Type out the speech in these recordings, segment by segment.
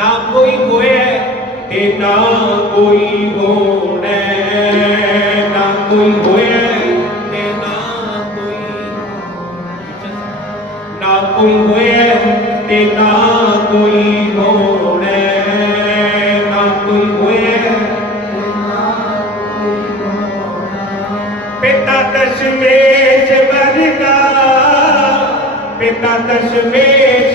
ਨਾ ਕੋਈ ਹੋਏ, ਤੇ ਨਾ ਕੋਈ ਹੋਣੈ। ਨਾ ਕੋਈ ਹੋਏ, ਤੇ ਨਾ ਕੋਈ ਨਾ ਨਾ ਕੋਈ ਹੋਏ, ਤੇ ਨਾ ਕੋਈ ਹੋਣੈ। ਪਿਤਾ ਦਸ਼ਮੇਸ਼ ਵਰਗਾ, ਪਿਤਾ ਦਸ਼ਮੇਸ਼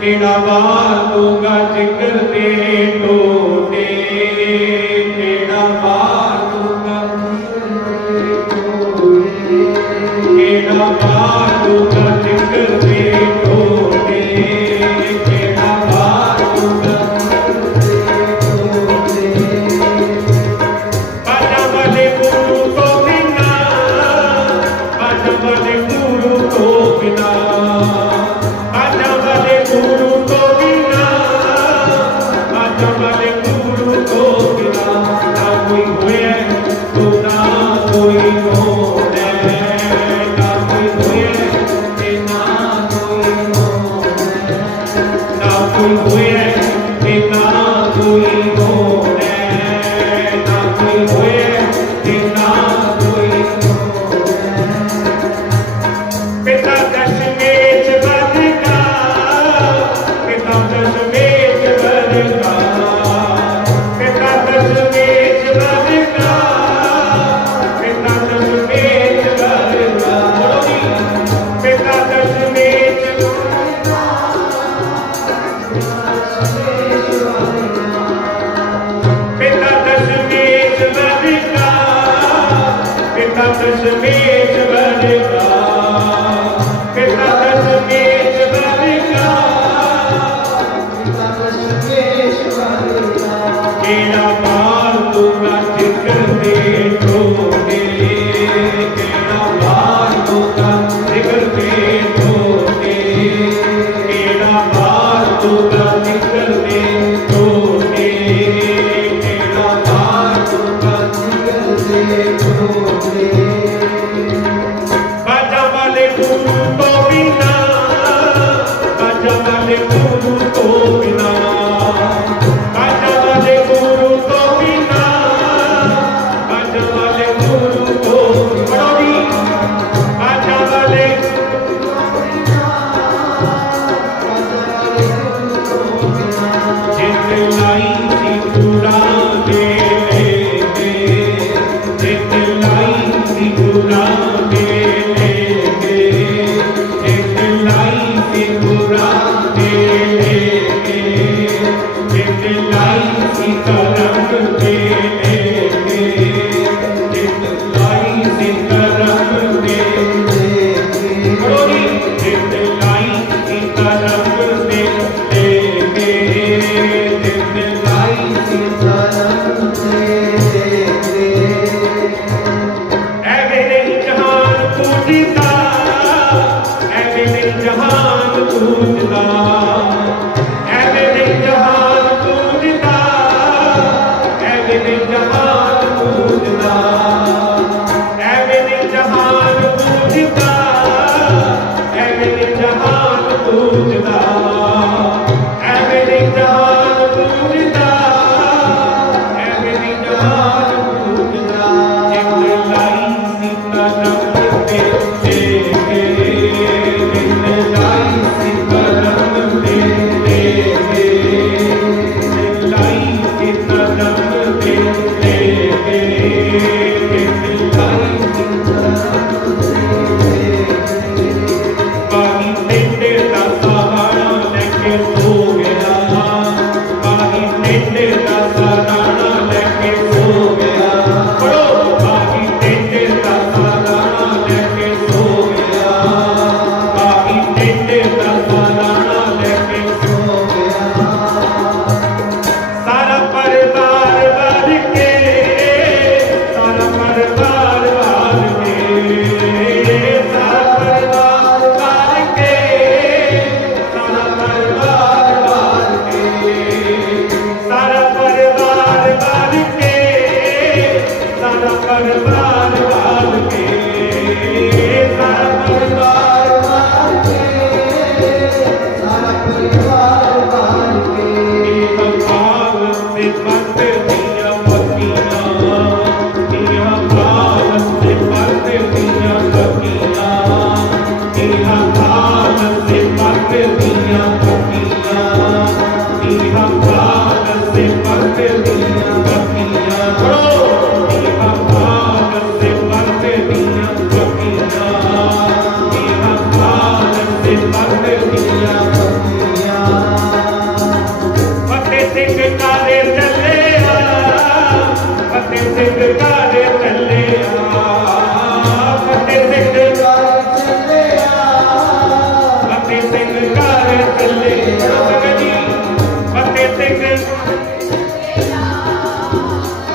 ਕਿਹੜਾ ਬਾਹਰ ਦੂਗਾ ਜਿਗਰ ਤੇ? ਟੋਟੇ ਕਿਹੜਾ ਬਾਹਰ ਦੂਗਾ ਕਿਹੜਾ ਬਾਹਰ ਦੂਗਾ তুই তুই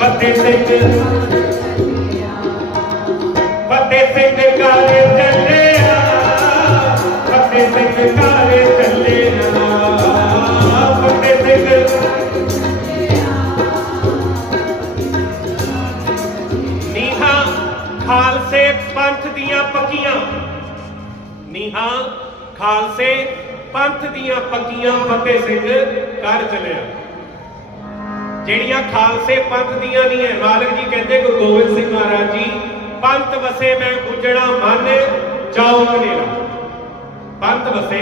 ਫਤਿਹ ਸਿੰਘ ਫਤਿਹ ਸਿੰਘ ਕਾਲੇ ਚੱਲਿਆ ਫਤਿਹ ਸਿੰਘ ਕਾਲੇ ਚੱਲਿਆ ਫਤਿਹ ਸਿੰਘ ਨੀਹਾਂ ਖਾਲਸੇ ਪੰਥ ਦੀਆਂ ਪੱਕੀਆਂ ਨੀਹਾਂ ਖਾਲਸੇ ਪੰਥ ਦੀਆਂ ਪੱਕੀਆਂ ਫਤਿਹ ਸਿੰਘ ਕਰ ਚਲਿਆ ਜਿਹੜੀਆਂ ਖਾਲਸੇ ਪੰਥ ਦੀਆਂ ਨਹੀਂ ਹੈ। ਮਾਲਕ ਜੀ ਕਹਿੰਦੇ ਗੁਰੂ ਗੋਬਿੰਦ ਸਿੰਘ ਮਹਾਰਾਜ ਜੀ, ਪੰਥ ਵਸੇ ਮੈਂ ਉਜੜਾ ਮਨ ਚਾਉ ਕਨੇਰਾ ਪੰਥ ਵਸੇ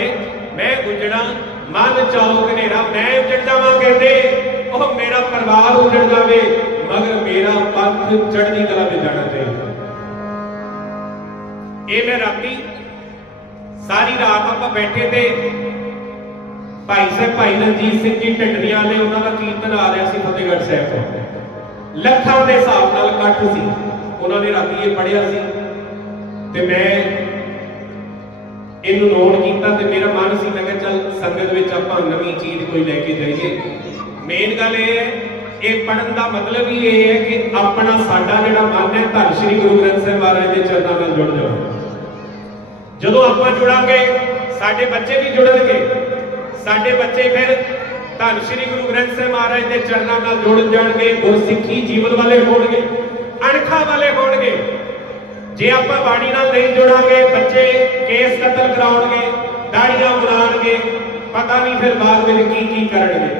ਮੈਂ ਉਜੜਾ ਮਨ ਚਾਉ ਕਨੇਰਾ ਮੈਂ ਉਜੜ ਜਾਵਾਂ ਕਹਿੰਦੇ ਉਹ ਮੇਰਾ ਪਰਿਵਾਰ ਉਜੜ ਜਾਵੇ, ਮਗਰ ਮੇਰਾ ਪੰਥ ਚੜ੍ਹਦੀ ਕਲਾ ਵਿੱਚ ਜਾਣਾ ਚਾਹੀਦਾ। ਇਹ ਮੈਂ ਰਾਤੀ ਸਾਰੀ ਰਾਤ ਆਪਾਂ ਬੈਠੇ ਤੇ ਭਾਈ ਸਾਹਿਬ, ਭਾਈ ਰਣਜੀਤ ਸਿੰਘ ਜੀ ਢੱਡਰੀਆਂ ਵਾਲੇ ਉਹਨਾਂ ਦਾ ਕੀਰਤਨ ਆ ਰਿਹਾ ਸੀ ਫਤਿਹਗੜ੍ਹ ਸਾਹਿਬ ਤੋਂ। ਲੱਖਾਂ ਦੇ ਹਿਸਾਬ ਨਾਲ ਇਕੱਠ ਸੀ। ਉਹਨਾਂ ਨੇ ਰਾਤੀ ਇਹ ਪੜਿਆ ਸੀ ਤੇ ਮੈਂ ਇਹਨੂੰ ਨੋਟ ਕੀਤਾ ਤੇ ਮੇਰਾ ਮਨ ਸੀ, ਮੈਂ ਕਿਹਾ ਚੱਲ ਸੰਗਤ ਵਿੱਚ ਆਪਾਂ ਨਵੀਂ ਚੀਜ਼ ਕੋਈ ਲੈ ਕੇ ਜਾਈਏ। ਮੇਨ ਗੱਲ ਇਹ ਹੈ, ਇਹ ਪੜਨ ਦਾ ਮਤਲਬ ਹੀ ਇਹ ਹੈ ਕਿ ਆਪਣਾ ਸਾਡਾ ਜਿਹੜਾ ਮਨ ਹੈ, ਧੰਨ ਸ਼੍ਰੀ ਗੁਰੂ ਗ੍ਰੰਥ ਸਾਹਿਬ ਮਹਾਰਾਜ ਦੇ ਚਰਨਾਂ ਨਾਲ ਜੁੜ ਜਾਓ। ਜਦੋਂ ਆਪਾਂ ਜੁੜਾਂਗੇ, ਸਾਡੇ ਬੱਚੇ ਵੀ ਜੁੜਨਗੇ। ਸਾਡੇ ਬੱਚੇ ਫਿਰ ਧੰਨ ਸ਼੍ਰੀ ਗੁਰੂ ਗ੍ਰੰਥ ਸਾਹਿਬ ਮਹਾਰਾਜ ਦੇ ਚਰਨਾਂ ਨਾਲ ਜੁੜ ਜਾਣਗੇ, ਗੁਰਸਿੱਖੀ ਜੀਵਨ ਵਾਲੇ ਹੋਣਗੇ, ਅਣਖਾਂ ਵਾਲੇ ਹੋਣਗੇ। ਜੇ ਆਪਾਂ ਬਾਣੀ ਨਾਲ ਨਹੀਂ ਜੁੜਾਂਗੇ, ਬੱਚੇ ਕੇਸ ਕਤਲ ਕਰਾਉਣਗੇ, ਦਾੜੀਆਂ ਬਣਾਉਣਗੇ, ਪਤਾ ਨਹੀਂ ਫਿਰ ਬਾਅਦ ਵਿੱਚ ਕੀ ਕੀ ਕਰਨਗੇ।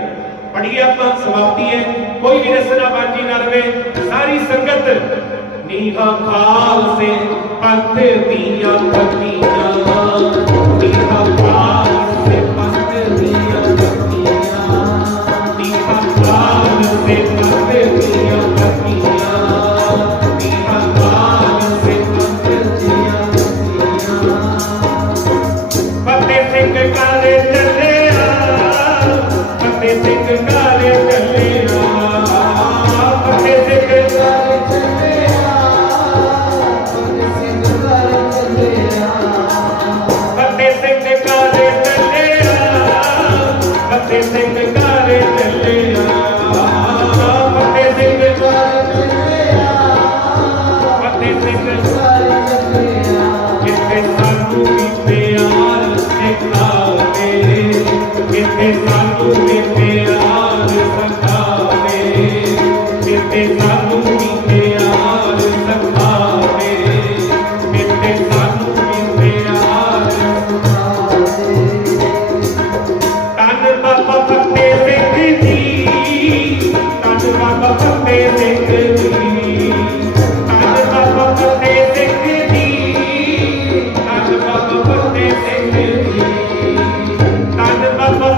ਪੜੀਏ ਆਪਾਂ, ਸਮਾਪਤੀ ਹੈ। ਕੋਈ ਵੀ ਰਸਨਾ ਬਾਜੀ ਨਾ ਰਵੇ, ਸਾਰੀ ਸੰਗਤ, ਨੀਹਾਂ ਖਾਲਸੇ, ਪੰਥ ਦੀਆਂ ਪੱਤੀਆਂ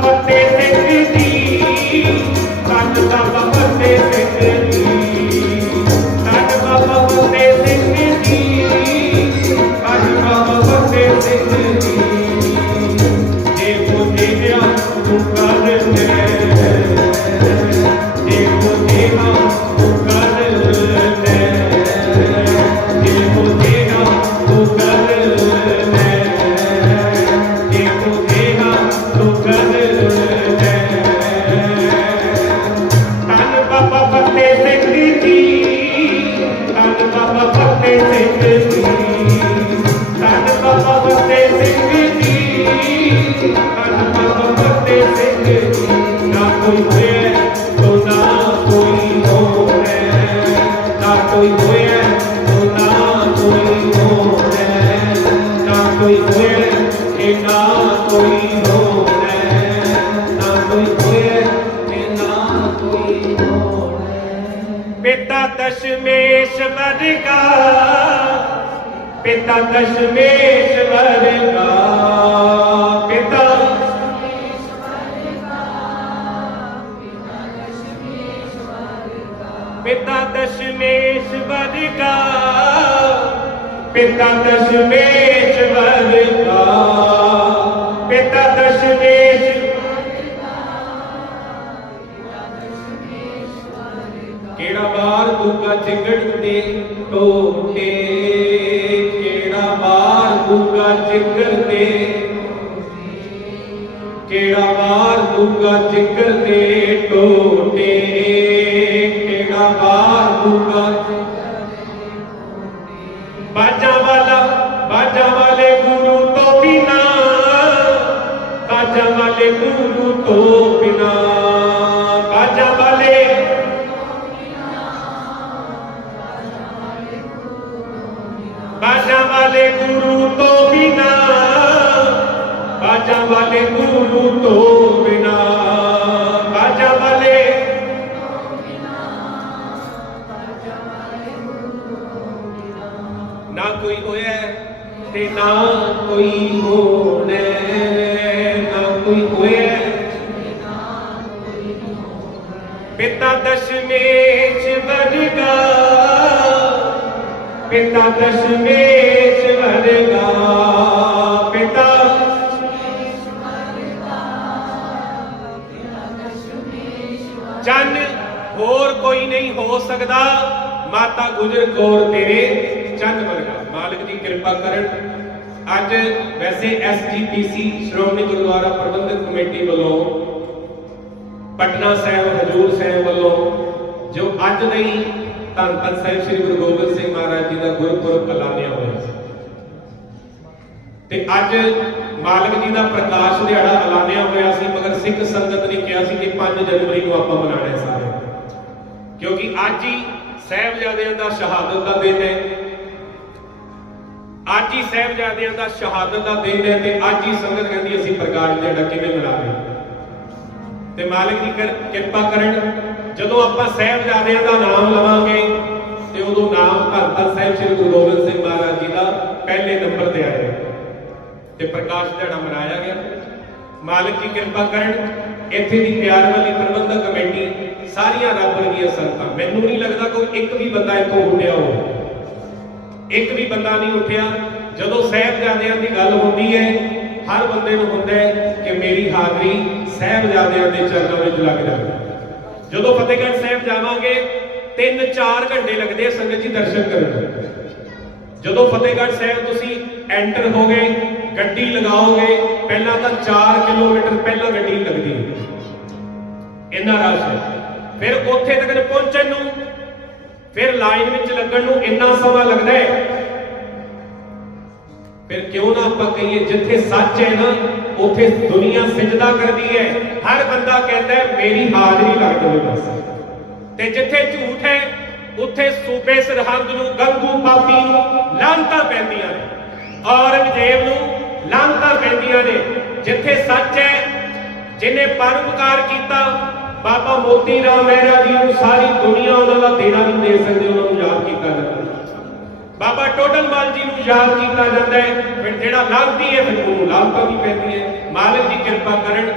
Thank you. पिता दशमेश्वर का पिता पिता दशमेश्वर का पिता दशमेश्वर का पिता दशमेश केड़ा बार दूगा जिगड़ दे टोटे जिक्र ते केड़ा मार दूंगा जिक्र ते टोटे केड़ा मार दूंगा बाजा वाला बाजा वाले गुरु तो बिना बाजा वाले गुरु तो बिना ਬਾਜਾ ਵਾਲੇ ਗੁਰੂ ਤੋਂ ਬਿਨਾ ਬਾਜਾ ਵਾਲੇ ਗੁਰੂ ਤੋਂ ਬਿਨਾ ਬਾਜਾ ਵਾਲੇ ਨਾ ਕੋਈ ਹੋਇਆ ਤੇ ਪਿਤਾ ਦਸ਼ਮੇਸ਼ ਵਰਗਾ, ਪਿਤਾ ਚੰਨ ਹੋਰ ਕੋਈ ਨਹੀਂ ਹੋ ਸਕਦਾ, ਮਾਤਾ ਗੁਜਰ ਕੌਰ ਤੇਰੇ ਚੰਨ ਵਰਗਾ। ਮਾਲਕ ਦੀ ਕਿਰਪਾ ਕਰਨ, ਅੱਜ ਵੈਸੇ ਐਸਜੀਪੀਸੀ ਸ਼੍ਰੋਮਣੀ ਗੁਰਦੁਆਰਾ ਪ੍ਰਬੰਧਕ ਕਮੇਟੀ ਵੱਲੋਂ, ਪਟਨਾ ਸਾਹਿਬ, ਹਜੂਰ ਸਾਹਿਬ ਵੱਲੋਂ, ਜੋ ਅੱਜ ਲਈ ਧੰਨ ਧੰਨ ਸਾਹਿਬ ਸ੍ਰੀ ਗੁਰੂ ਗੋਬਿੰਦ ਸਿੰਘ ਮਹਾਰਾਜ ਜੀ ਦਾ ਗੁਰਪੁਰਬ ਐਲਾਨਿਆ ਹੋਇਆ ਸੀ। ਤੇ ਅੱਜ ਮਾਲਕ ਜੀ ਦਾ ਪ੍ਰਕਾਸ਼ ਦਿਹਾੜਾ ਐਲਾਨਿਆ ਹੋਇਆ ਸੀ, ਮਗਰ ਸਿੱਖ ਸੰਗਤ ਨੇ ਕਿਹਾ ਸੀ ਕਿ 5 ਜਨਵਰੀ ਨੂੰ ਆਪਾਂ ਮਨਾਉਣਾ ਸਾਰੇ। ਕਿਉਂਕਿ ਅੱਜ ਹੀ ਸਹਿਬਜ਼ਾਦਿਆਂ ਦਾ ਸ਼ਹਾਦਤ ਦਾ ਦਿਨ ਹੈ। ਅੱਜ ਹੀ ਸਹਿਬਜ਼ਾਦਿਆਂ ਦਾ ਸ਼ਹਾਦਤ ਦਾ ਦਿਨ ਹੈ ਤੇ ਅੱਜ ਹੀ ਸੰਗਤ ਕਹਿੰਦੀ ਅਸੀਂ ਪ੍ਰਕਾਸ਼ ਦਿਹਾੜਾ ਕਿਵੇਂ ਮਨਾ ਰਹੇ ਤੇ ਮਾਲਕ ਦੀ ਕਿਰਪਾ ਕਰਨ ਜਦੋਂ ਆਪਾਂ ਸਹਿਬਜ਼ਾਦਿਆਂ ਦਾ ਨਾਮ ਲਵਾਂਗੇ ਤੇ ਉਦੋਂ ਨਾਮ ਧੰਨ ਸਾਹਿਬ ਸ੍ਰੀ ਗੁਰੂ ਗੋਬਿੰਦ ਸਿੰਘ ਮਹਾਰਾਜ ਜੀ ਦਾ ਪਹਿਲੇ ਨੰਬਰ ਤੇ ਆਇਆ। ਤੇ ਪ੍ਰਕਾਸ਼ ਦਿਹਾੜਾ ਮਨਾਇਆ ਗਿਆ। ਮਾਲਕ ਦੀ ਕਿਰਪਾ ਕਰਨ ਇੱਥੇ ਦੀ ਪਿਆਰ ਵਾਲੀ ਪ੍ਰਬੰਧਕ ਕਮੇਟੀ ਸਾਰੀਆਂ ਰੱਬ ਵਰਗੀਆਂ ਸੰਗਤਾਂ, ਮੈਨੂੰ ਨਹੀਂ ਲੱਗਦਾ ਕੋਈ ਇੱਕ ਵੀ ਬੰਦਾ ਇੱਥੋਂ ਉੱਠਿਆ ਹੋਵੇ। ਇੱਕ ਵੀ ਬੰਦਾ ਨਹੀਂ ਉੱਠਿਆ। ਜਦੋਂ ਸਾਹਿਬਜ਼ਾਦਿਆਂ ਦੀ ਗੱਲ ਹੁੰਦੀ ਹੈ, ਹਰ ਬੰਦੇ ਨੂੰ ਹੁੰਦਾ ਹੈ ਕਿ ਮੇਰੀ ਹਾਜ਼ਰੀ ਸਾਹਿਬਜ਼ਾਦਿਆਂ ਦੇ ਚਰਨਾਂ ਵਿੱਚ ਲੱਗ ਜਾਵੇ। ਜਦੋਂ ਫਤਿਹਗੜ੍ਹ ਸਾਹਿਬ ਜਾਵਾਂਗੇ 3-4 ਘੰਟੇ ਲੱਗਦੇ ਆ ਸੰਗਤ ਜੀ ਦਰਸ਼ਨ ਕਰਨ। ਨੂੰ ਜਦੋਂ ਫਤਿਹਗੜ੍ਹ ਸਾਹਿਬ ਤੁਸੀਂ ਐਂਟਰ ਹੋਗੇ, ਗੱਡੀ ਲਗਾਓਗੇ, ਪਹਿਲਾਂ ਤਾਂ 4 ਕਿਲੋਮੀਟਰ ਪਹਿਲਾਂ ਗੱਡੀ ਲੱਗਦੀ ਹੈ। ਇੰਨਾ ਰਸ਼ ਹੈ। ਫਿਰ ਉੱਥੇ ਤੱਕ ਪਹੁੰਚਣ ਨੂੰ, ਫਿਰ ਲਾਈਨ ਵਿੱਚ ਲੱਗਣ ਨੂੰ ਇੰਨਾ ਸਮਾਂ ਲੱਗਦਾ ਹੈ। ਫਿਰ ਕਿਉਂ ਨਾ ਆਪਾਂ ਕਹੀਏ ਜਿੱਥੇ ਸੱਚ ਹੈ ਨਾ, ਉੱਥੇ ਦੁਨੀਆ ਸਜਦਾ ਕਰਦੀ ਹੈ। ਹਰ ਬੰਦਾ ਕਹਿੰਦਾ ਹੈ, ਮੇਰੀ ਹਾਜ਼ਰੀ ਲੱਗ ਜਾਵੇ ਬਸ ਤੇ ਜਿੱਥੇ ਝੂਠ ਹੈ, ਉੱਥੇ ਸੂਬੇ ਸਰਹੰਦ ਨੂੰ, ਗੰਗੂ ਪਾਪੀ ਨੂੰ ਲਾਂਤਾਂ ਪੈਂਦੀਆਂ ਨੇ, ਔਰੰਗਜ਼ੇਬ ਨੂੰ ਲਾਂਤਾਂ ਪੈਂਦੀਆਂ ਨੇ। ਜਿੱਥੇ ਸੱਚ ਹੈ, ਜਿਨੇ ਪਰਉਪਕਾਰ ਕੀਤਾ, ਬਾਬਾ ਮੋਤੀ ਰਾਮ ਮਹਿਰਾ ਜੀ ਨੂੰ ਸਾਰੀ ਦੁਨੀਆ ਉਹਨਾਂ ਦਾ ਦੇਣਾ ਨਹੀਂ ਦੇ ਸਕਦੇ, ਉਹਨਾਂ ਨੂੰ ਯਾਦ ਕੀਤਾ ਜਾਂਦਾ। ਬਾਬਾ ਟੋਡਲ ਮਾਲ ਜੀ ਨੂੰ ਯਾਦ ਕੀਤਾ ਜਾਂਦਾ ਹੈ। ਫਿਰ ਜਿਹੜਾ ਲਾਲਦੀ ਹੈ, ਫਿਰ ਉਹਨੂੰ ਲਾਂਤਾਂ ਵੀ ਪੈਂਦੀ ਹੈ। ਮਾਲਕ ਦੀ ਕਿਰਪਾ ਕਰਨ